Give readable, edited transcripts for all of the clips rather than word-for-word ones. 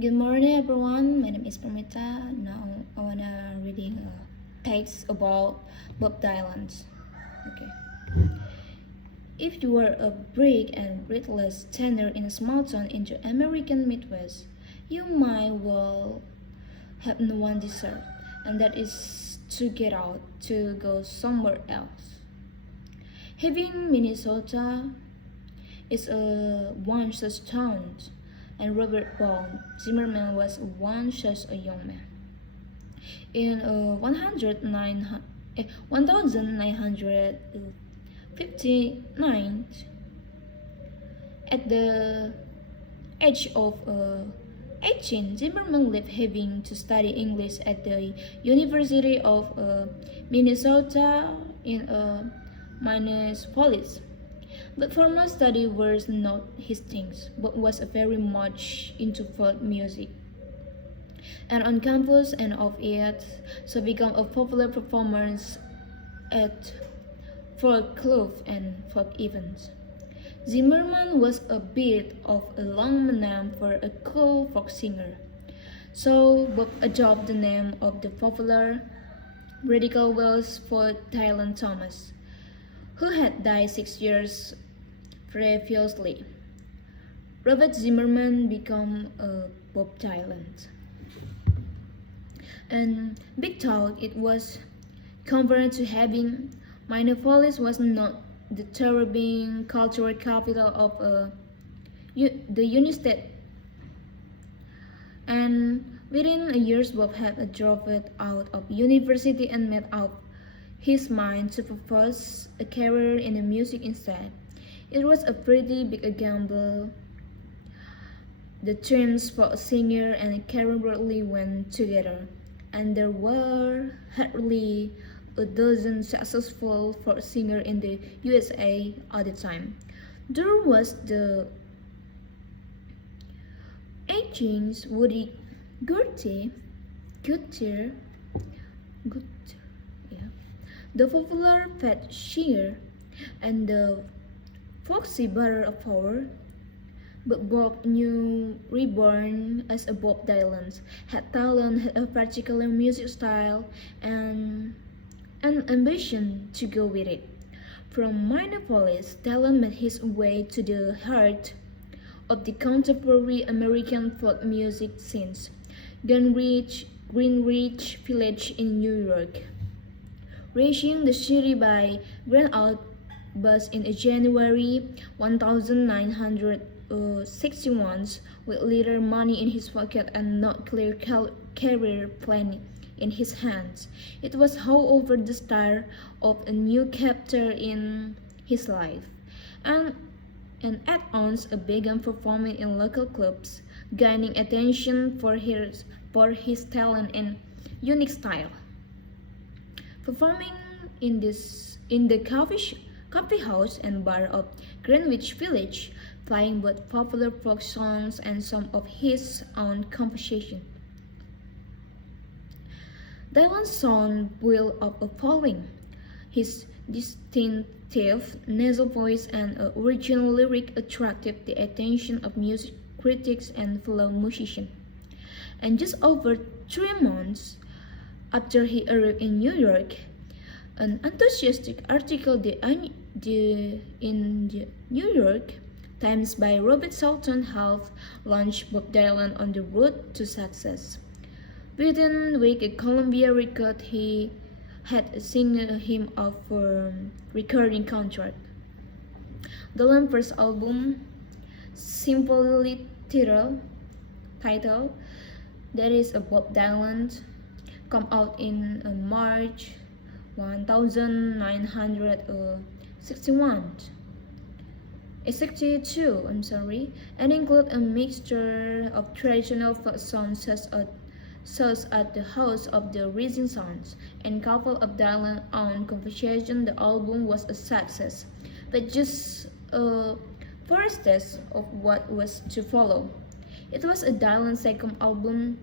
Good morning, everyone. My name is Pramita. Now I wanna reading a text about Bob Dylan. Okay. If you were a brick and breathless tenor in a small town in the American Midwest, you might well have no one desert, and that is to get out to go somewhere else. Having Minnesota is a one such town, and Robert Paul Zimmerman was one such a young man. In 1959, at the age of 18, Zimmerman left having to study English at the University of Minnesota in Minneapolis. But formal study was not his thing, but was very much into folk music. And on campus and off it, so became a popular performer at folk clubs and folk events. Zimmerman was a bit of a long name for a cool folk singer, so Bob adopted the name of the popular radical Welsh folk Dylan Thomas, who had died 6 years previously. Robert Zimmerman became a Bob Dylan. And Big thought it was compared to having Minneapolis was not the thriving cultural capital of the United States. And within a year, Bob had dropped out of university and made up his mind to pursue a career in the music instead. It was a pretty big gamble. The terms for a singer and a career rarely went together, and there were hardly a dozen successful folk singers in the USA at the time. There was the aging Woody Guthrie, yeah, the popular Pat singer, and the Foxy Butter of Power. But Bob knew reborn as a Bob Dylan had talent, had a particular music style, and an ambition to go with it. From Minneapolis, Dylan made his way to the heart of the contemporary American folk music scene, Greenwich Village in New York. Reaching the city by Grand Out bus in January 1961 with little money in his pocket and not clear career plan in his hands. It was however the start of a new chapter in his life. And at-ons began performing in local clubs, gaining attention for his talent and unique style. Performing in the coffee house and bar of Greenwich Village, playing both popular folk songs and some of his own composition. Dylan's song built up a following. His distinctive nasal voice and original lyric attracted the attention of music critics and fellow musicians. And just over 3 months after he arrived in New York, an enthusiastic article in the New York Times by Robert Sultan helped launch Bob Dylan on the road to success. Within a week, Columbia Records had signed him up for recording contract. Dylan's first album, simply titled "That Is a Bob Dylan," come out in March 1962, and include a mixture of traditional folk songs such as The House of the Rising Suns and couple of Dylan's own compositions. The album was a success, but just a foretaste of what was to follow. It was a Dylan second album,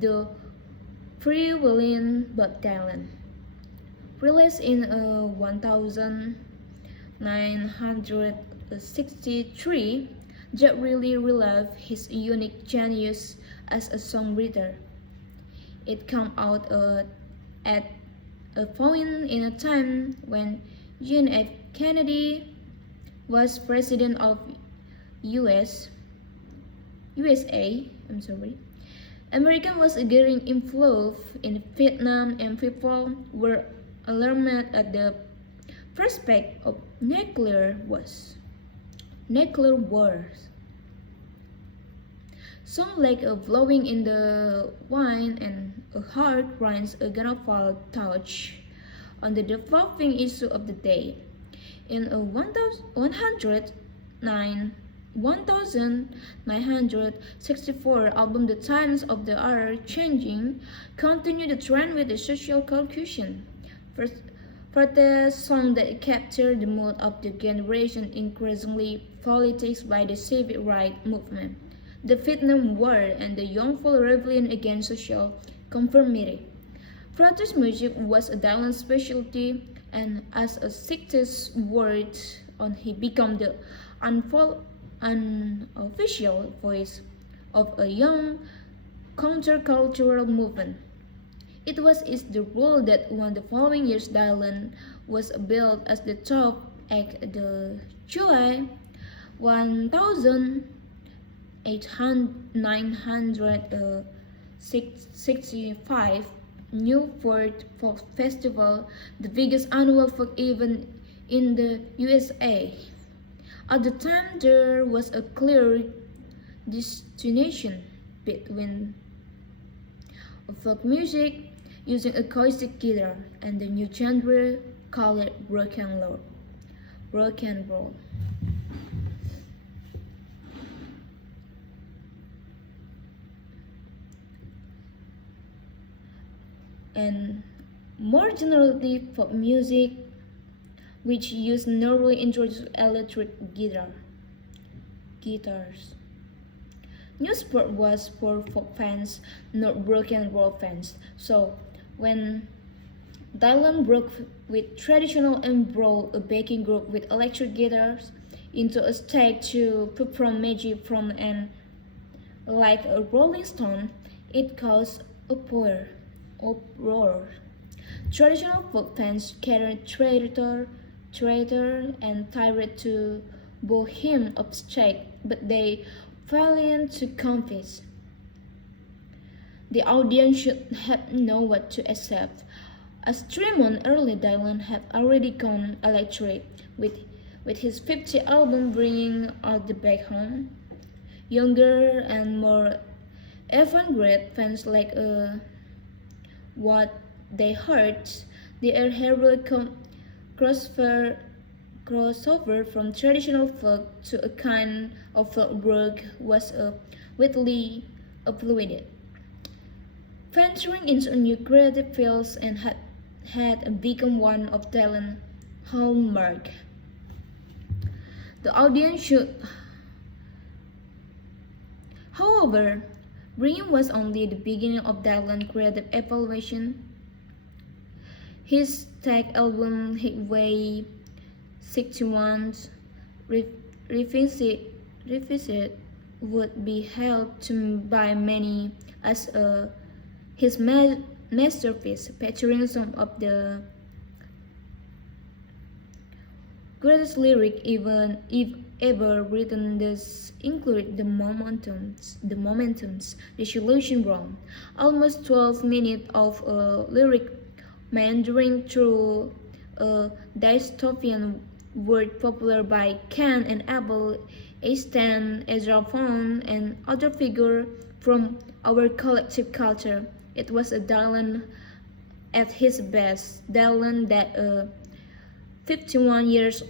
The Freewheelin' Bob Dylan, released in 1963, that really relived his unique genius as a songwriter. It came out at a point in a time when John F. Kennedy was president of US, USA. America was getting involved in Vietnam, and people were alarmed at the prospect of nuclear wars. Some like a blowing in the wind and a hard grinds a fall touch on the developing issue of the day. In a 1964 album, The Times of the Are Changing continued the trend with the social conclusion. For the song that captured the mood of the generation, increasingly politics by the civil rights movement, the Vietnam War, and the youthful rebellion against social conformity. Protest music was a Dylan's specialty, and as a 60s word on, he became the unofficial voice of a young countercultural movement. It was the rule that when the following years Dylan was billed as the top act at the July 1965 Newport Folk Festival, the biggest annual folk event in the USA. At the time, there was a clear distinction between folk music using acoustic guitar and the new genre called rock and roll. And more generally, pop music, which used newly introduced electric guitars. New sport was for folk fans, not rock and roll fans. So when Dylan broke with traditional and brought a backing group with electric guitars into a stage to perform magic from and like a Rolling Stone, it caused uproar. Traditional folk fans carried Traitor and Tyrant to boo him off stage, but they failed to convince. The audience should have known what to accept. As 3 months early, Dylan had already gone electric with his 50th album bringing out the Back Home. Younger and more avant-garde fans like what they heard, the heroic crossover from traditional folk to a kind of folk rock was widely applauded. Venturing into new creative fields and had become one of Dylan's hallmark. The audience should, however, Bring was only the beginning of Dylan's creative evolution. His tag album Hitway 61's Revisit would be held to by many as his masterpiece, featuring some of the greatest lyrics ever written. This include the Momentums, the Solution Wrong, almost 12 minutes of lyric meandering through a dystopian world popular by Cain and Abel, Einstein, Ezra Pound, and other figures from our collective culture. It was a Dylan at his best, Dylan that 51 years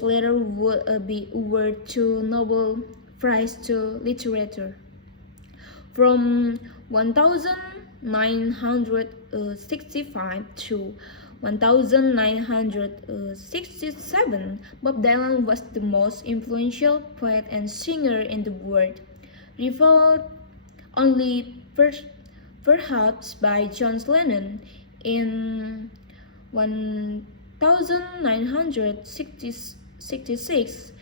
later would be awarded 2 Nobel Prize to Literature. From 1965 to 1967, Bob Dylan was the most influential poet and singer in the world, rivaled only perhaps by John Lennon. In 1966,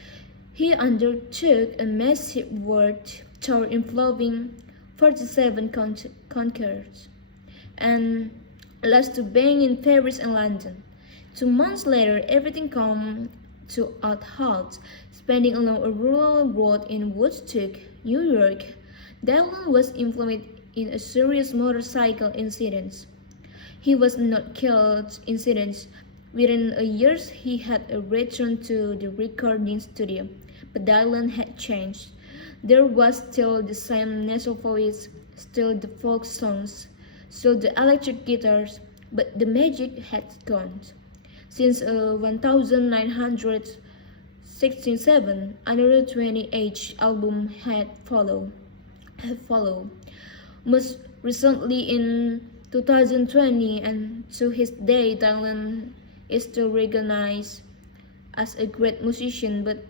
he undertook a massive world tour involving 47 concerts, and last to being in Paris and London. 2 months later, everything came to a halt. Spending along a rural road in Woodstock, New York, Dylan was involved in a serious motorcycle incident. He was not killed incidents. Within a year, he had returned to the recording studio, but Dylan had changed. There was still the same nasal voice, still the folk songs, still the electric guitars, but the magic had gone. Since 1967, another 20-age album had followed. Most recently in 2020, and to his day, Dylan is still recognized as a great musician, but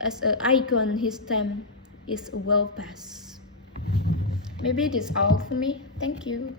as an icon, his time is well past. Maybe it is all for me. Thank you.